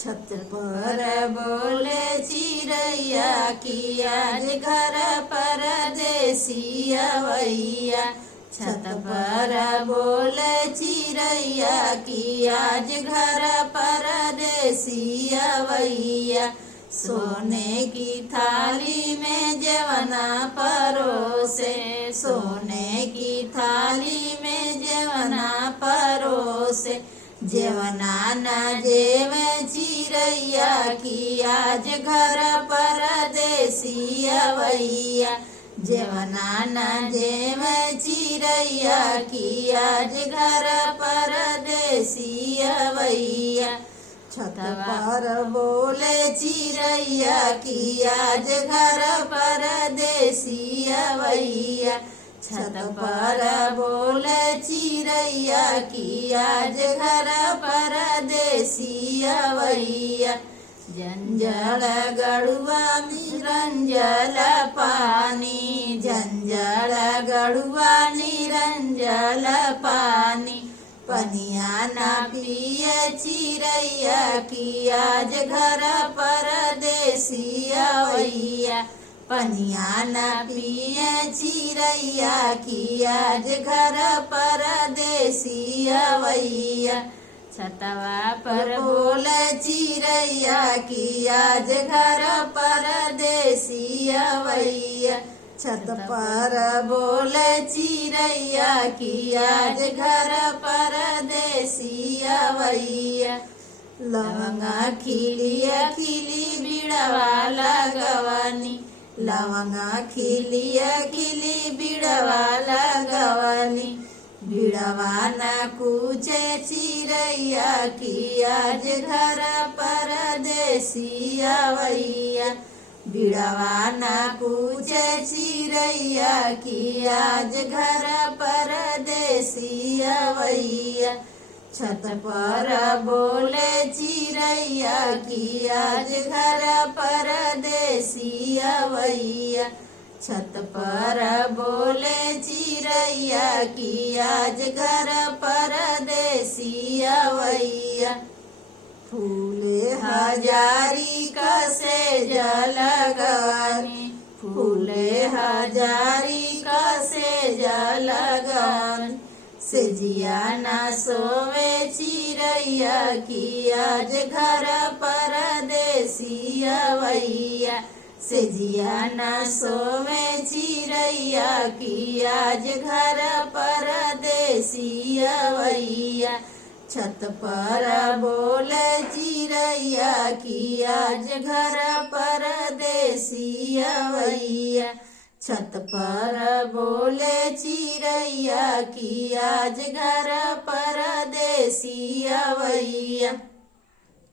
छत पर बोले चिड़ैया कि आज घर परदेसी अवैया। छत पर बोले चिड़ैया कि आज घर परदेसी अवैया। सोने की थाली में जेवना परोसे, सोने की थाली में जेवना परोसे। जेवना न जेवे चिड़ैया कि आज घर परदेसी अवैया। जेवना न जेवे चिड़ैया कि आज घर परदेसी अवैया। छत पर बोले चिड़ैया कि आज घर परदेसी अवैया। छत पर बोले चिड़ैया कि आज घर परदेसी अवैया। जंजल गड़ुआ निरंजल पानी, जंजल गड़ुआ निरंजल पानी। पनिया ना पिए चिड़ैया कि आज घर परदेसी अवैया। पनिया न पिए चिड़ैया कि आज घर परदेसी अवैया। छतवा पर बोले चिड़ैया कि आज घर परदेसी अवैया। छत पर बोले चिड़ैया कि आज घर परदेसी अवैया। लवंगा खिलिया खिली बिड़वा लगवनी, लवंगा खिलिया खिली बिड़वा लगवनी। बिड़वा न कूचे चिड़ैया कि आज घर परदेसी अवैया। बिड़वा न कूचे चिड़ैया कि आज घर परदेसी अवैया। छत पर बोले चिड़ैया कि आज घर परदेसी अवैया। छत पर बोले चिड़ैया कि आज घर परदेसी अवैया। फूले हजारी कसे जलगनी, फूले हजारी कसे जलगन। सेजिया न सोवे चिड़ैया कि आज घर परदेसी अवैया। सेजिया न सोवे चिड़ैया कि आज घर परदेसी अवैया। छत पर बोले चिड़ैया कि आज घर परदेसी अवैया। छत पर बोले चिड़ैया कि आज घर परदेसी अवैया।